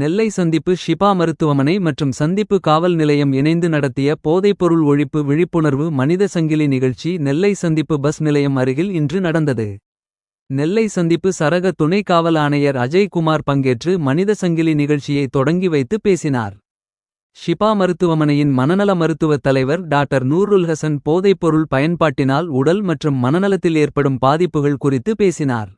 நெல்லை சந்திப்பு ஷிபா மருத்துவமனை மற்றும் சந்திப்பு காவல் நிலையம் இணைந்து நடத்திய போதைப்பொருள் ஒழிப்பு விழிப்புணர்வு மனித சங்கிலி நிகழ்ச்சி நெல்லை சந்திப்பு பஸ் நிலையம் அருகில் இன்று நடந்தது. நெல்லை சந்திப்பு சரக துணை காவல் ஆணையர் அஜய் குமார் பங்கேற்று மனித சங்கிலி நிகழ்ச்சியை தொடங்கி வைத்து பேசினார். ஷிபா மருத்துவமனையின் மனநல மருத்துவத் தலைவர் டாக்டர் நூருல்ஹசன் போதைப்பொருள் பயன்பாட்டினால் உடல் மற்றும் மனநலத்தில் ஏற்படும் பாதிப்புகள் குறித்து பேசினார்.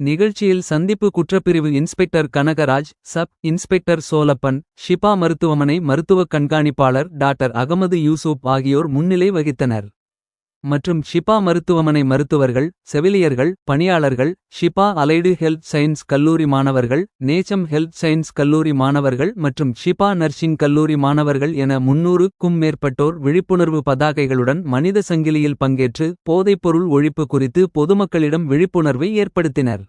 நிகழ்ச்சியில் சந்திப்பு குற்றப்பிரிவு இன்ஸ்பெக்டர் கனகராஜ், சப் இன்ஸ்பெக்டர் சோலப்பன், ஷிபா மருத்துவமனை மருத்துவக் கண்காணிப்பாளர் டாக்டர் அகமது யூசுப் ஆகியோர் முன்னிலை வகித்தனர். மற்றும் ஷிபா மருத்துவமனை மருத்துவர்கள், செவிலியர்கள், பணியாளர்கள், ஷிபா அலைடு ஹெல்த் சயின்ஸ் கல்லூரி மாணவர்கள், நேச்சம் ஹெல்த் சயின்ஸ் கல்லூரி மாணவர்கள் மற்றும் ஷிபா நர்சிங் கல்லூரி மாணவர்கள் என 300க்கும் மேற்பட்டோர் விழிப்புணர்வு பதாகைகளுடன் மனித சங்கிலியில் பங்கேற்று போதைப்பொருள் ஒழிப்பு குறித்து பொதுமக்களிடம் விழிப்புணர்வை ஏற்படுத்தினர்.